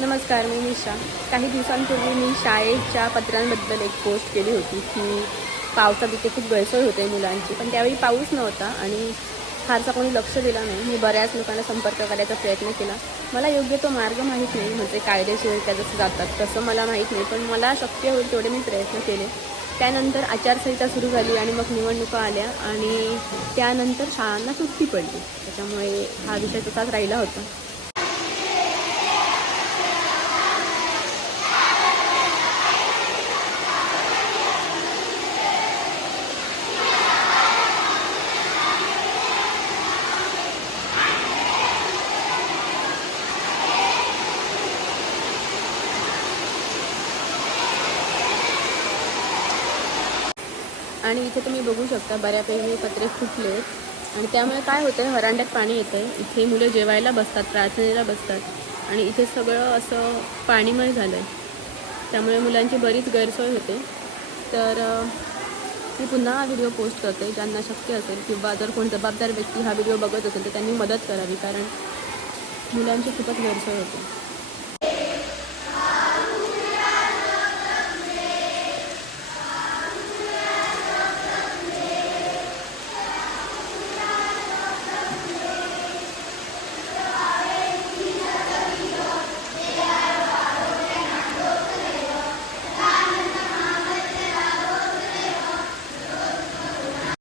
नमस्कार मी निशा. काही दिवसांपूर्वी मी शाळेच्या पत्रांबद्दल एक पोस्ट केली होती की पावसात इथे खूप गैरसोय होते मुलांची. पण त्यावेळी पाऊस नव्हता आणि फारसा कोणी लक्ष दिला नाही. मी बऱ्याच लोकांना संपर्क करायचा प्रयत्न केला. मला योग्य तो मार्ग माहीत नाही म्हणजे कायदेशीर त्या जसं जातात. तसं मला माहीत नाही पण मला शक्य होईल तेवढे मी प्रयत्न केले. त्यानंतर आचारसंहिता सुरू झाली आणि मग निवडणुका आल्या आणि त्यानंतर शाळांना सुट्टी पडली. त्याच्यामुळे हा विषय तसाच राहिला होता. आणि इथे तुम्ही बघू शकता बऱ्यापैकी पत्रे फुटले आणि त्यामुळे काय होतं आहे हरांड्यात पाणी येतं आहे इथे मुलं जेवायला बसतात प्रार्थनेला बसतात. आणि इथे सगळं असं पाणीमय झालं आहे त्यामुळे मुलांची बरीच गैरसोय होते. तर मी पुन्हा हा व्हिडिओ पोस्ट करते ज्यांना शक्य असेल किंवा जर कोण जबाबदार व्यक्ती हा व्हिडिओ बघत असेल तर त्यांनी मदत करावी. कारण मुलांची खूपच गैरसोय होते.